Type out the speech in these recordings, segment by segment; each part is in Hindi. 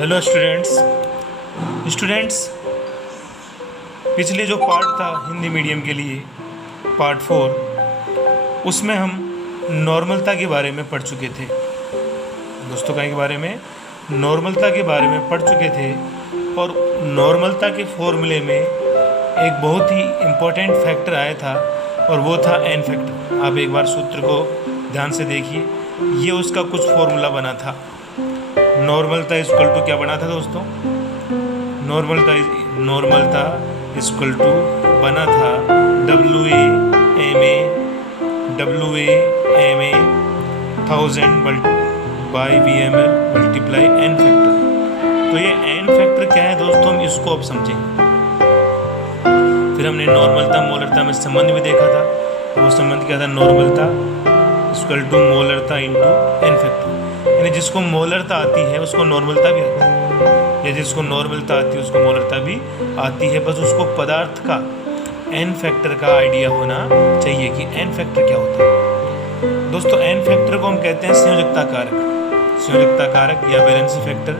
हेलो स्टूडेंट्स, पिछले जो पार्ट था हिंदी मीडियम के लिए पार्ट 4, उसमें हम नॉर्मलता के बारे में पढ़ चुके थे। दोस्तों के बारे में नॉर्मलता के बारे में पढ़ चुके थे और नॉर्मलता के फॉर्मूले में एक बहुत ही इम्पोर्टेंट फैक्टर आया था और वो था एन फैक्टर। आप एक बार सूत्र को ध्यान से देखिए, ये उसका कुछ फॉर्मूला बना था। नॉर्मलता इक्वल टू क्या बना था दोस्तों? नॉर्मलता इक्वल टू बना था W A M A 1000 by V M L multiply N factor. तो ये एन फैक्टर क्या है दोस्तों, हम इसको अब समझेंगे। फिर हमने नॉर्मलता मोलरता में संबंध भी देखा था। वो संबंध क्या था? नॉर्मलता इक्वल टू मोलरता इंटू एन फैक्टर। यानी जिसको मोलरता आती है उसको नॉर्मलता भी आती है, या जिसको नॉर्मलता आती है उसको मोलरता भी आती है। बस उसको पदार्थ का एन फैक्टर का आइडिया होना चाहिए कि एन फैक्टर क्या होता है। दोस्तों एन फैक्टर को हम कहते हैं संयोजकता कारक या वैलेंसी फैक्टर,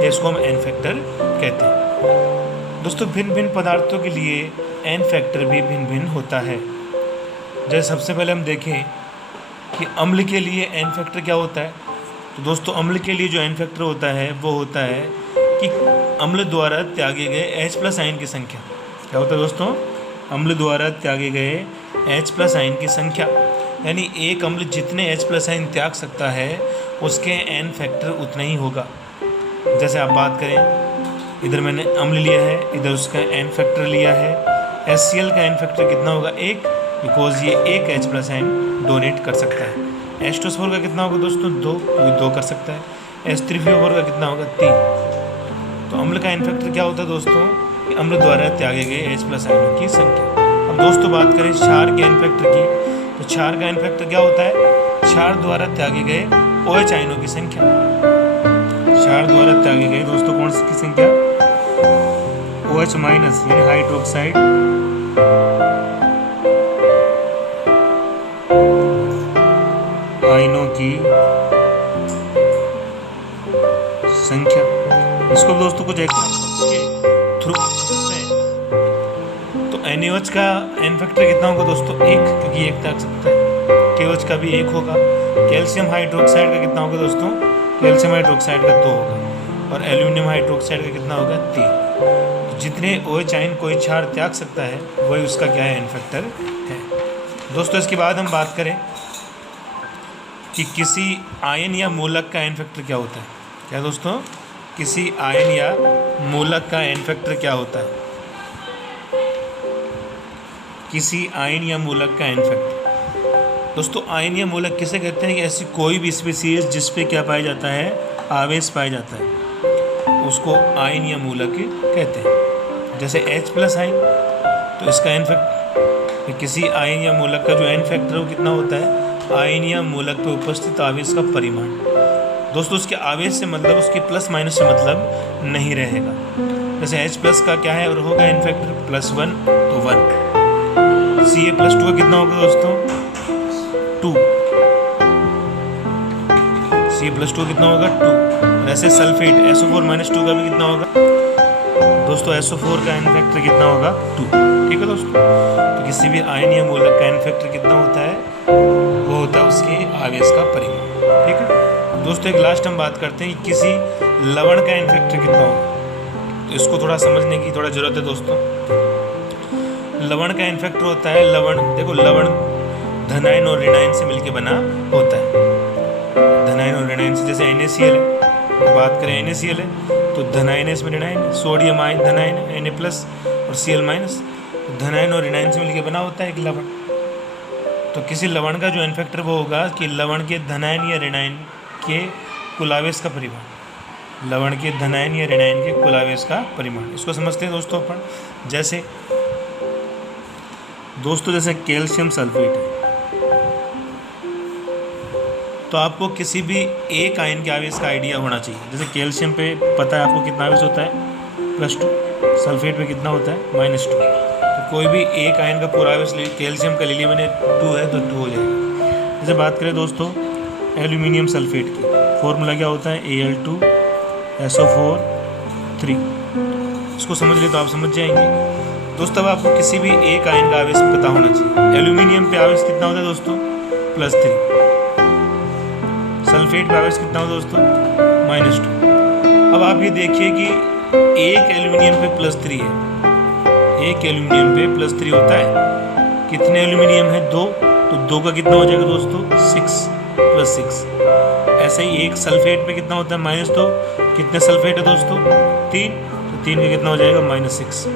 इसको हम एन फैक्टर कहते हैं। दोस्तों भिन्न भिन्न पदार्थों के लिए एन फैक्टर भी भिन्न भिन्न होता है। जैसे सबसे पहले हम देखें कि अम्ल के लिए एन फैक्टर क्या होता है। तो दोस्तों अम्ल के लिए जो एन फैक्टर होता है वो होता है कि अम्ल द्वारा त्यागे गए H+ आयन की संख्या। क्या होता है दोस्तों? अम्ल द्वारा त्यागे गए H+ आयन की संख्या। यानी एक अम्ल जितने H+ आयन त्याग सकता है उसके एन फैक्टर उतना ही होगा। जैसे आप बात करें, इधर मैंने अम्ल लिया है, इधर उसका एन फैक्टर लिया है। HCl का एन फैक्टर कितना होगा? 1, बिकॉज ये एक H+ आयन डोनेट कर सकता है। H2SO4 का कितना होगा दोस्तों? 2, क्योंकि 2 कर सकता है। H3PO4 का कितना होगा? 3। तो अम्ल का एन फैक्टर क्या होता है दोस्तों? कि अम्ल द्वारा त्यागे गए H+ आयनों की संख्या। अब दोस्तों बात करें क्षार के एन फैक्टर की, तो क्षार का एन फैक्टर क्या होता है? क्षार द्वारा त्यागे गए OH आयनों की संख्या। क्षार द्वारा त्यागे गए दोस्तों कौन सी की संख्या? OH- यानी हाइड्रोक्साइड आयनों की संख्या। इसको दोस्तों कुछ एग्जांपल्स के थ्रू समझते हैं। तो NaOH का एन फैक्टर कितना होगा दोस्तों? 1, क्योंकि 1 त्याग सकता है। KOH का भी 1 होगा। कैल्शियम हाइड्रोक्साइड का कितना होगा दोस्तों? कैल्शियम हाइड्रोक्साइड का 2 होगा। और एल्यूमिनियम हाइड्रोक्साइड का कितना होगा? 3। जितने OH आयन कोई क्षार त्याग सकता है वही उसका क्या है? एन फैक्टर है। दोस्तों इसके बाद हम बात करें कि किसी आयन या मूलक का एन फैक्टर क्या होता है। क्या दोस्तों? किसी आयन या मूलक का एन फैक्टर क्या होता है? किसी आयन या मूलक का एन फैक्टर। दोस्तों आयन या मूलक किसे कहते हैं? कि ऐसी कोई भी स्पीशीज जिस पे क्या पाया जाता है? आवेश पाया जाता है, उसको आयन या मूलक कहते हैं। जैसे H+ आयन, तो इसका एन फैक्टर, किसी आयन या मूलक का जो एन फैक्टर वो कितना होता है? आयन या मूलक पर उपस्थित आवेश का परिमाण। दोस्तों उसके आवेश से मतलब उसके प्लस माइनस से मतलब नहीं रहेगा। जैसे H+ का क्या है और होगा एन फैक्टर +1, तो 1। Ca+2 का कितना होगा दोस्तों? 2। Ca+2 कितना होगा? 2। ऐसे सल्फेट SO4-2 का भी कितना होगा दोस्तों? SO4 का एन फैक्टर कितना होगा? 2। ठीक है दोस्तों। तो किसी भी आयन या मूलक का एन फैक्टर कितना होता है? वो होता है उसके आवेश का परिमाण। ठीक है दोस्तों। एक लास्ट हम बात करते हैं कि किसी लवण का एन फैक्टर कितना होगा। तो इसको थोड़ा समझने की थोड़ा ज़रूरत है दोस्तों। लवण का एन फैक्टर होता है, लवण देखो, लवण धनायन और ऋणायन से मिलकर बना होता है। धनायन और ऋणायन से, जैसे NaCl है, बात करें NaCl है तो धनायन है, इसमें ऋणायन है। सोडियम आयन धनायन है, Na+ और Cl-। तो धनायन और ऋणायन से मिलकर बना होता है एक लवण। तो किसी लवण का जो एन फैक्टर वो होगा कि लवण के धनायन या ऋणायन के कुल आवेश का परिमाण। लवण के धनायन या ऋणायन के कुल आवेश का परिमाण, इसको समझते हैं दोस्तों अपन। जैसे कैल्शियम सल्फेट है, तो आपको किसी भी एक आयन के आवेश का आइडिया होना चाहिए। जैसे कैल्शियम पे पता है आपको कितना आवेश होता है? +2। सल्फेट पे कितना होता है? -2। तो कोई भी एक आयन का पूरा आवेश कैल्शियम का ले लिया मैंने 2 है तो 2 हो जाएगा। जैसे बात करें दोस्तों एल्यूमिनियम सल्फेट की, फॉर्मूला क्या होता है? Al2 SO4 3। इसको समझ ले तो आप समझ जाएंगे दोस्तों। अब आपको किसी भी एक आयन का आवेश पता होना चाहिए। एल्यूमिनियम पे आवेश कितना होता है दोस्तों? +3। सल्फेट पे आवेश कितना होता है दोस्तों? -2। अब आप ये देखिए कि एक एल्यूमिनियम पे +3 है, एक एल्यूमिनियम पे +3 होता है। कितने एल्यूमिनियम है? 2। तो 2 का कितना हो जाएगा दोस्तों? 6 + 6। ऐसे ही एक सल्फेट पे कितना होता है? -2। कितने सल्फेट है दोस्तों? 3। तो 3 का कितना हो जाएगा? -6।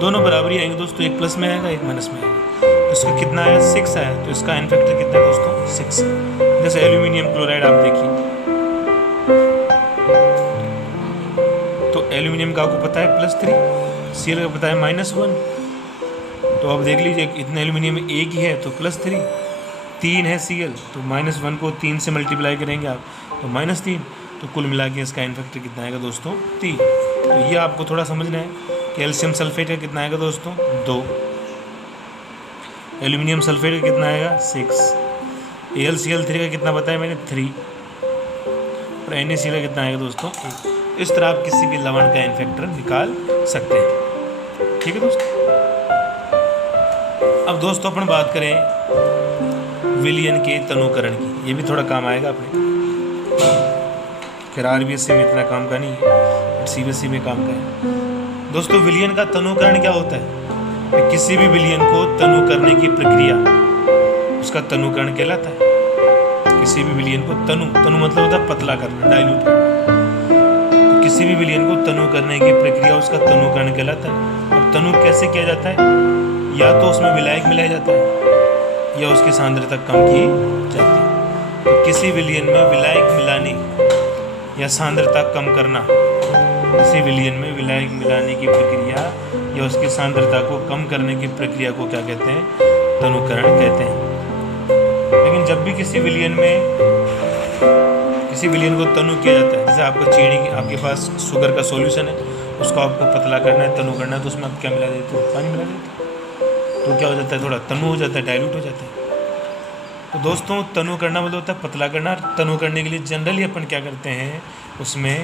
दोनों बराबर ही आएंगे दोस्तों, एक प्लस में आएगा एक माइनस में आएगा। तो इसका कितना आया? 6 आया। तो इसका आयन फैक्टर कितना है दोस्तों? 6। जैसे एल्यूमिनियम क्लोराइड आप देखिए, तो एल्यूमिनियम का आपको पता है +3, Cl का पता है -1। तो अब देख लीजिए इतने एल्यूमिनियम एक ही है तो +3, 3 है Cl, तो -1 को 3 से मल्टीप्लाई करेंगे आप तो -3। तो कुल मिला के इसका आयन फैक्टर कितना आएगा दोस्तों? 3। तो ये आपको थोड़ा समझना है। कैल्शियम सल्फेट का कितना आएगा दोस्तों? 2। एल्यूमिनियम सल्फेट का कितना आएगा? 6। AlCl3 का कितना बताया मैंने? 3। और NaCl का कितना आएगा दोस्तों? 1। इस तरह आप किसी भी लवण का आयन फैक्टर निकाल सकते हैं। ठीक है दोस्तों। अब दोस्तों अपन बात करें विलयन के तनुकरण की, ये भी थोड़ा काम आएगा अपने। खैर RBSC में इतना काम का नहीं है, बट CBSE में काम का है दोस्तों। विलयन का तनुकरण क्या होता है? किसी भी विलयन को तनु करने की प्रक्रिया उसका तनुकरण कहलाता है। किसी भी विलयन को तनु मतलब होता है पतला करना, डाइल्यूट करना। तो किसी भी विलयन को तनु करने की प्रक्रिया उसका तनुकरण कहलाता है। अब तनु कैसे किया जाता है? या तो उसमें विलायक मिलाया जाता है या उसकी सांद्रता कम की जाती है। तो किसी विलयन में विलायक मिलाने या सांद्रता कम करना, किसी विलयन में विलायक मिलाने की प्रक्रिया या उसकी सांद्रता को कम करने की प्रक्रिया को क्या कहते हैं? तनुकरण कहते हैं। लेकिन जब भी किसी विलयन को तनु किया जाता है, जैसे आपको चीनी की, आपके पास शुगर का सॉल्यूशन है, उसको आपको पतला करना है, तनु करना है, तो उसमें आप क्या मिला देते हो? पानी मिला देते हो। तो क्या हो जाता है? थोड़ा तनु हो जाता है, डाइल्यूट हो जाता है। तो दोस्तों तनु करना मतलब होता है पतला करना। तनु करने के लिए जनरली अपन क्या करते हैं? उसमें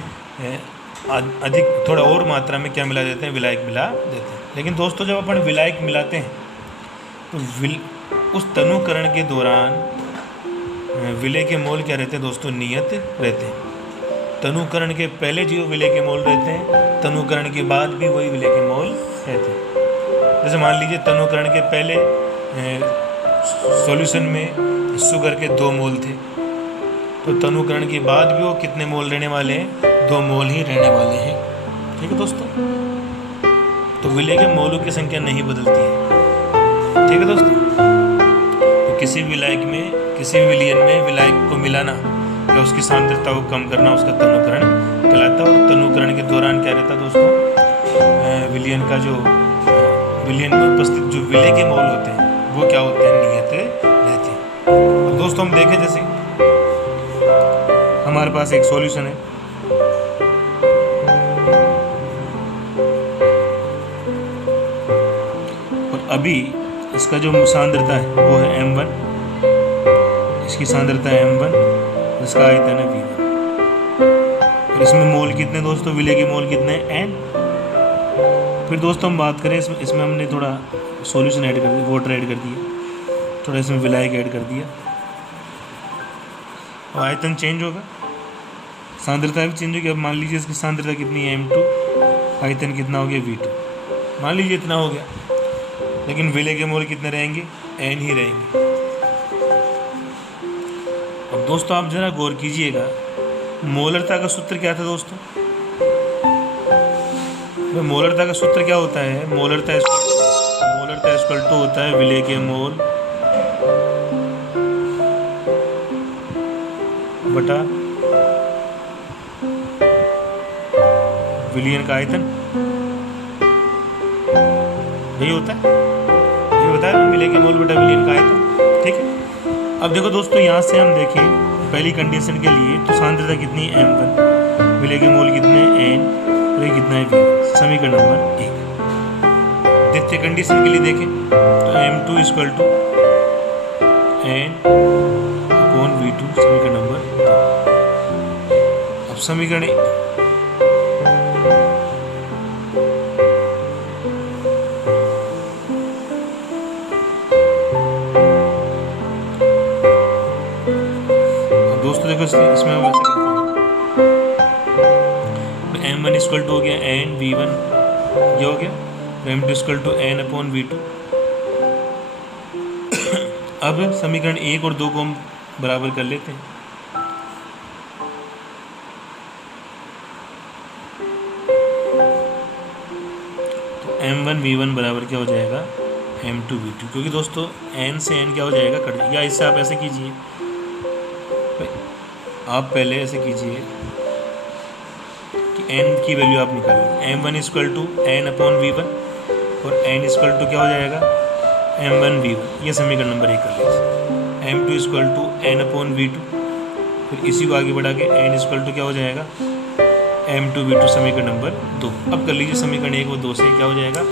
अधिक थोड़ा और मात्रा में क्या मिला देते हैं? विलायक मिला देते हैं। लेकिन दोस्तों जब अपन विलायक मिलाते हैं तो उस तनुकरण के दौरान विलय के मोल क्या रहते हैं दोस्तों? नियत रहते हैं। तनुकरण के पहले जो विलय के मोल रहते हैं, तनुकरण के बाद भी वही विलय के मोल रहते हैं। जैसे मान लीजिए तनुकरण के पहले सॉल्यूशन में शुगर के 2 मोल थे, तो तनुकरण के बाद भी वो कितने मोल रहने वाले हैं? 2 मोल ही रहने वाले हैं। ठीक है दोस्तों। तो विलय के मोलों की संख्या नहीं बदलती है। ठीक है दोस्तों। तो किसी भी विलायक में, किसी भी विलयन में विलायक को मिलाना या उसकी सांद्रता को कम करना उसका तनुकरण कहलाता है। और तनुकरण के दौरान क्या रहता है दोस्तों? विलयन का जो विलयन में उपस्थित जो विलय के मोल होते हैं वो क्या होते हैं? नियत रहते हैं। अब दोस्तों हम देखें, जैसे हमारे पास एक सॉल्यूशन है, और अभी इसका जो सांद्रता है वो है m1, इसकी सांद्रता है m1, इसका आयतन है v1। और इसमें मोल कितने दोस्तों? विलय के मोल कितने हैं? n। फिर दोस्तों हम बात करें इसमें हमने थोड़ा सॉल्यूशन ऐड कर दिया, वाटर ऐड कर दिया, थोड़ा इसमें विलायक ऐड कर दिया, और आयतन चेंज होगा, सांद्रता भी चेंज होगी। अब मान लीजिए इसकी सांद्रता कितनी है? m2, आयतन कितना हो गया? v2। मान लीजिए इतना हो गया, लेकिन विलय के मोल कितने रहेंगे? n ही रहेंगे। अब दोस्तों आप जरा गौर कीजिएगा, मोलरता का सूत्र क्या था दोस्तों? मोलरता का सूत्र क्या होता है? मोलरता इक्वल टू होता है विलय के मोल बटा विलयन का आयतन। यही होता है, ये बताया ना, विलय के मोल बटा विलयन का आयतन। ठीक है। अब देखो दोस्तों, यहाँ से हम देखें पहली कंडीशन के लिए तो सांद्रता कितनी है? m1, विलय के मोल कितने हैं? n, और ये कितना है? v। समीकरण नंबर 1। द्वितीय कंडीशन के लिए देखें तो m2 equal to n upon v2, समीकरण नंबर 2। अब समीकरण M1 इक्वल टू हो गया एन V1, ये हो गया, M2 equal to N upon V2। अब समीकरण 1 और 2 को हम बराबर कर लेते हैं। तो M1 V1 बराबर क्या हो जाएगा, M2 V2, क्योंकि दोस्तों n से n क्या हो जाएगा, कट जाएगा। या इससे आप ऐसे कीजिए, आप पहले ऐसे कीजिए कि n की वैल्यू आप निकालिए, M1 equal to N upon V1 और n इक्वल टू क्या हो जाएगा, M1 V1। ये समीकरण नंबर 1 कर लीजिए। M2 equal to N upon V2, फिर इसी को आगे बढ़ा के n इक्वल टू क्या हो जाएगा, M2 V2 समीकरण नंबर 2। अब कर लीजिए समीकरण 1 और 2 से क्या हो जाएगा,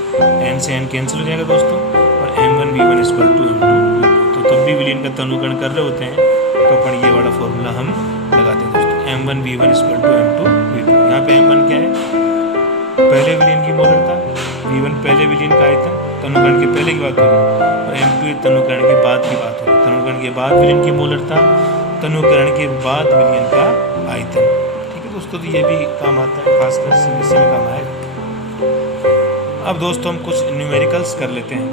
n से n कैंसिल हो जाएगा दोस्तों, और M1 V1 equal to M2 V2। तो तब भी विलीन का तनुकरण कर रहे होते हैं तो अपन ये वाला फॉर्मूला हम लगाते हैं दोस्तों, M1 V1 equal to M2 V2। यहाँ पे M1 क्या है, पहले विलीन की मोलरता, V1 पहले विलीन का आयतन, तनुकरण के पहले की बात होगी, और M2 तनुकरण के बाद की बात होगी। तनुकरण के बाद विलीन की मोलरता, तनुकरण के बाद विलीन का आयतन। ठीक है दोस्तों, तो ये भी काम आता है, खासकर CBSE में काम आएगा। अब दोस्तों हम कुछ न्यूमेरिकल्स कर लेते हैं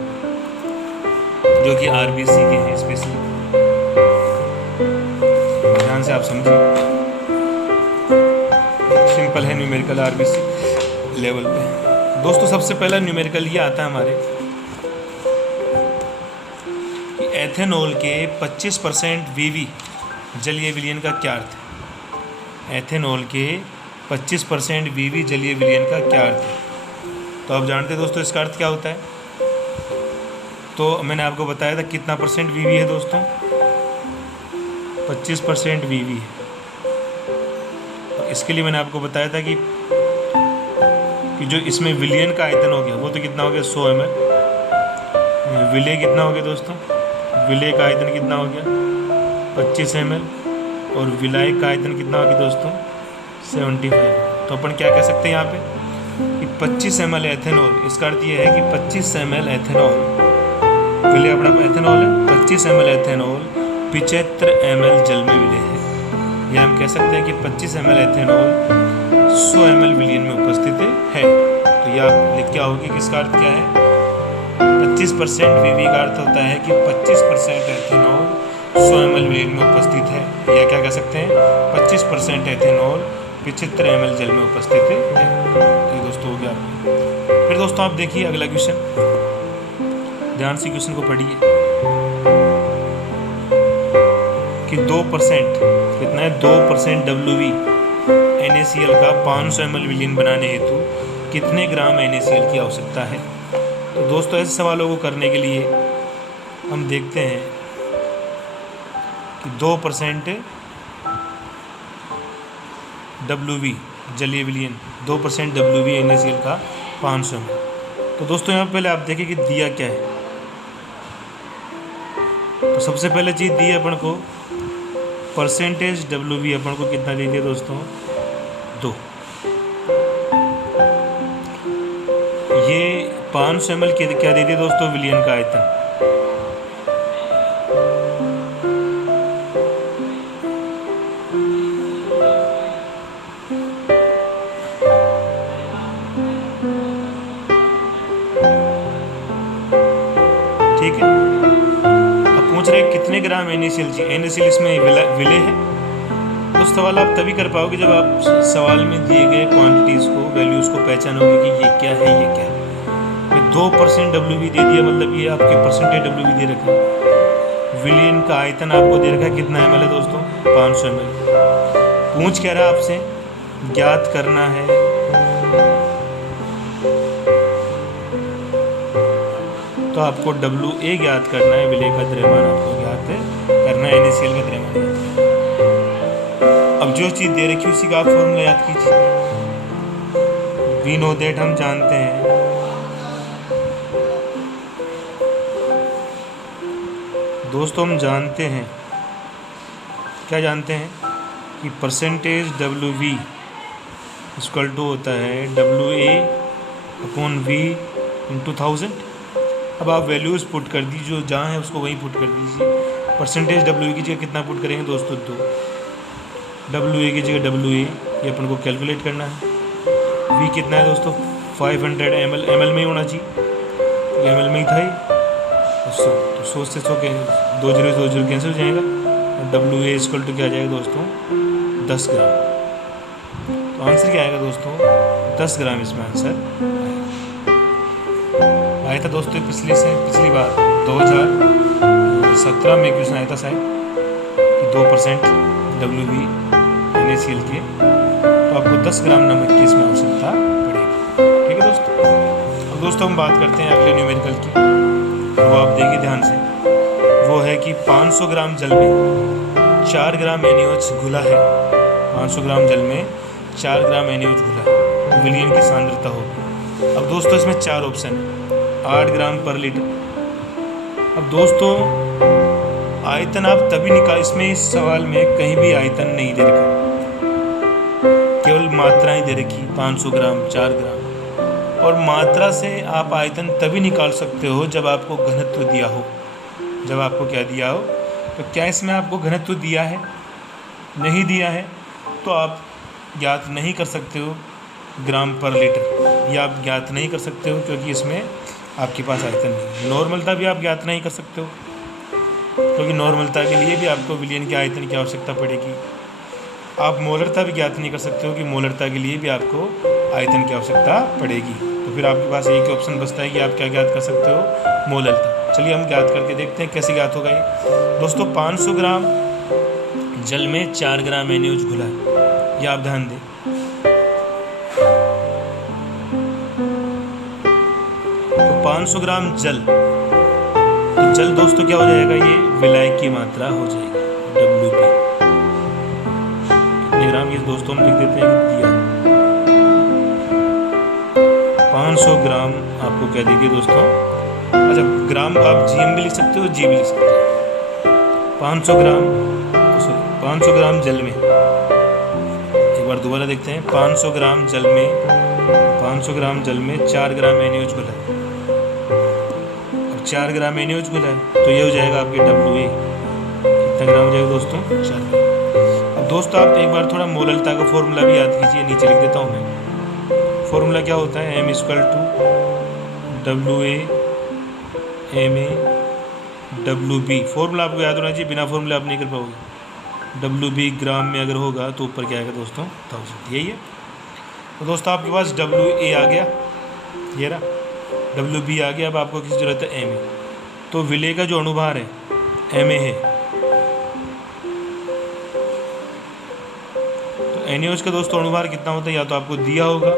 जो कि RBC के हैं स्पेशली, ध्यान से आप समझिए। सिंपल है न्यूमेरिकल RBC लेवल पे। दोस्तों सबसे पहला न्यूमेरिकल ये आता है हमारे कि एथेनॉल के 25% VV जलीय विलयन का क्या अर्थ है। एथेनॉल के 25% VV जलीय विलयन का क्या अर्थ है, तो आप जानते हैं दोस्तों इसका अर्थ क्या होता है। तो मैंने आपको बताया था कितना परसेंट VV है दोस्तों, 25% VV है। और इसके लिए मैंने आपको बताया था कि जो इसमें विलयन का आयतन हो गया वो तो कितना हो गया, 100 ml। विलय कितना हो गया दोस्तों, विलय का आयतन कितना हो गया, 25 ml। और विलाय का आयतन कितना हो गया दोस्तों, 75। तो अपन क्या कह सकते हैं यहाँ पे कि 25 ml एथेनॉल, इसका अर्थ ये है कि 25 ml एथेनॉल, विलय अपना एथेनॉल है, 25 ml एथेनॉल 75 ml जल में विलय है। या हम कह सकते हैं कि 25 ml एथेनॉल 100 ml विलयन में उपस्थित है। तो यह लिख क्या होगी कि इसका अर्थ क्या है, 25% VV का अर्थ होता है कि 25% एथेनॉल 100 ml विलयन में उपस्थित है। या क्या कह सकते हैं, 25% एथेनॉल 75 ml जल में उपस्थित है। ये दोस्तों हो गया। फिर दोस्तों आप देखिए अगला क्वेश्चन, ध्यान से क्वेश्चन को पढ़िए कि 2% कितना है, 2% WV NaCl का 500 ml विलयन बनाने हेतु कितने ग्राम NaCl की आवश्यकता है। तो दोस्तों ऐसे सवालों को करने के लिए हम देखते हैं कि 2% WV जलीय विलयन, 2% WV NaCl का 500 ml। तो दोस्तों यहाँ पहले आप देखिए कि दिया क्या है। तो सबसे पहले चीज़ दी है अपन को परसेंटेज WV, अपन को कितना दे दिया दोस्तों, 2। ये 500 ml के क्या दे दिया दोस्तों, विलयन का आयतन। ठीक है, अब पूछ रहे कितने ग्राम NaCl जी, NaCl इसमें विलय है। तो सवाल आप तभी कर पाओगे जब आप सवाल में दिए गए क्वांटिटीज़ को, वैल्यूज़ को पहचानोगे कि ये क्या है, ये क्या है। 2% WV दे दिया, मतलब ये आपके परसेंटेज WV दे रखा है। विलयन का आयतन आपको दे रखा है, कितना ml है दोस्तों, 500 ml। पूछ कह रहा है आपसे ज्ञात करना है तो आपको WA ज्ञात करना है, विलय का द्रव्यमान आपको ज्ञात करना है, NaCl का द्रव्यमान। अब जो चीज़ दे रखी है उसी का आप फॉर्मूला याद कीजिए। वी नो दैट, हम जानते हैं दोस्तों, हम जानते हैं क्या जानते हैं कि परसेंटेज WV इक्वल टू होता है WA अपॉन V × 1000। अब आप वैल्यूज़ पुट कर दीजिए, जो जहाँ है उसको वहीं पुट कर दीजिए। परसेंटेज WV की जगह कितना पुट करेंगे दोस्तों, 2। WA की जगह WA, ये अपन को कैलकुलेट करना है। वी कितना है दोस्तों 500 ml, ml में ही होना चाहिए, तो ml में ही था ही। 100 से 100 2 0 कैंसिल हो जाएगा, WA इक्वल टू क्या आ जाएगा दोस्तों 10 ग्राम। तो आंसर क्या आएगा दोस्तों 10 ग्राम इसमें आंसर आया था दोस्तों। पिछली बार 2017 में क्वेश्चन आया था शायद कि 2% WB NaCl के, तो आपको 10 ग्राम नमक की इसमें आवश्यकता पड़ेगी। ठीक है दोस्तों। अब दोस्तों हम बात करते हैं अगले न्यूमेरिकल की, वो आप देखिए ध्यान से। वो है कि 500 ग्राम जल में 4 ग्राम NaOH घुला है। 500 ग्राम जल में 4 ग्राम NaOH घुला है, तो विलयन की सांद्रता होगी। अब दोस्तों इसमें 4 ऑप्शन है, 8 ग्राम पर लीटर। अब दोस्तों आयतन आप तभी निकाल, इसमें इस सवाल में कहीं भी आयतन नहीं दे रखा, केवल मात्राएं दे रखी 500 ग्राम 4 ग्राम। और मात्रा से आप आयतन तभी निकाल सकते हो जब आपको घनत्व दिया हो। जब आपको क्या दिया हो, तो क्या इसमें आपको घनत्व दिया है, नहीं दिया है, तो आप ज्ञात नहीं कर सकते हो ग्राम पर लीटर, या आप ज्ञात नहीं कर सकते हो क्योंकि इसमें आपके पास आयतन नहीं। नॉर्मलता भी आप ज्ञात नहीं कर सकते हो क्योंकि नॉर्मलता के लिए भी आपको विलयन के आयतन की आवश्यकता पड़ेगी। आप मोलरता भी ज्ञात नहीं कर सकते हो कि मोलरता के लिए भी आपको आयतन की आवश्यकता पड़ेगी। तो फिर आपके पास एक ही ऑप्शन बचता है कि आप क्या ज्ञात कर सकते हो, मोलरता। चलिए हम ज्ञात करके देखते हैं कैसे ज्ञात होगा ये। दोस्तों 500 ग्राम जल में 4 ग्राम NaOH घुला है, ये आप ध्यान दें। तो 500 ग्राम जल, तो जल दोस्तों क्या हो जाएगा, ये विलायक की मात्रा हो जाएगी WP। कितने ग्राम ये दोस्तों हम लिख देते हैं दिया 500 ग्राम आपको क्या दे दिया दोस्तों। अच्छा ग्राम आप GM भी लिख सकते हो, G भी लिख सकते हो। 500 ग्राम जल में, एक बार दोबारा देखते हैं। 500 ग्राम जल में 4 ग्राम NaOH घुला है। अब 4 ग्राम NaOH घुला है, तो ये हो जाएगा आपके WA। कितना ग्राम हो जाएगा दोस्तों 4 ग्राम। अब दोस्तों आप एक बार थोड़ा मोलरता का फॉर्मूला भी याद कीजिए, नीचे लिख देता हूँ मैं। फॉर्मूला क्या होता है, M = WA MA WB। Formula आपको याद होना चाहिए, बिना फॉर्मूला आप नहीं कर पाओगे। WB ग्राम में अगर होगा तो ऊपर क्या आएगा दोस्तों 1000, यही है। तो दोस्तों आपके पास WA आ गया, ये रहा WB आ गया। अब आपको किसी जरूरत है MA, तो विलय का जो अणुभार है MA है, तो NaOH का दोस्तों अणुभार कितना होता है, या तो आपको दिया होगा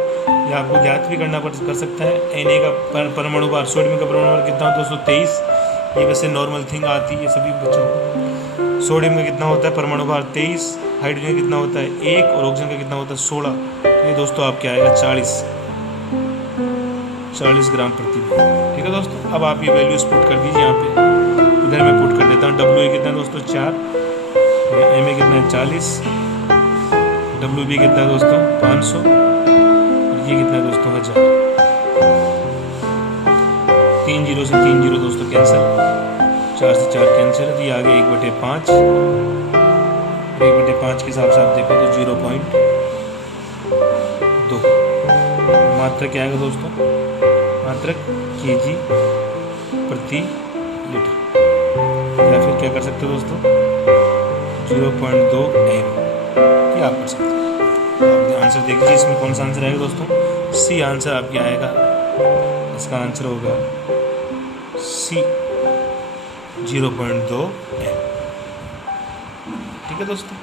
या आपको ज्ञात भी करना कर सकता है। Na का परमाणु भार, सोडियम का परमाणु भार कितना होता है 223, ये वैसे नॉर्मल थिंग आती है सभी बच्चों को। सोडियम का कितना होता है परमाणु भार 23, हाइड्रोजन का कितना होता है 1 और ऑक्सीजन का कितना होता है 16। तो ये दोस्तों आपके आएगा 40 ग्राम प्रति मोल। ठीक है दोस्तों। अब आप ये वैल्यूज पुट कर दीजिए यहाँ पे, इधर मैं पुट कर देता हूँ। WA कितना है दोस्तों 4, MA कितना है 40, WB कितना है दोस्तों 500, ये कितना है दोस्तों 1000। 3 0 से 3 0 दोस्तों कैंसिल, 4 से 4 कैंसिल, तो ये आ गया 1/5। 1/5 के हिसाब से आप देखो तो 0.2 मात्रक क्या आएगा दोस्तों, मात्रक kg प्रति लीटर, या फिर क्या कर सकते हो दोस्तों 0.2 m, क्या आप कर सकते हो। आप आंसर देखिए इसमें कौन सा आंसर आएगा दोस्तों, C आंसर आपके आएगा। इसका आंसर होगा C 0.2 m। ठीक है दोस्तों।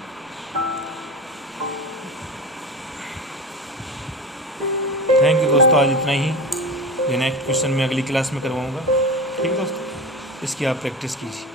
थैंक यू दोस्तों, आज इतना ही। ये नेक्स्ट क्वेश्चन मैं अगली क्लास में करवाऊंगा। ठीक है दोस्तों, इसकी आप प्रैक्टिस कीजिए।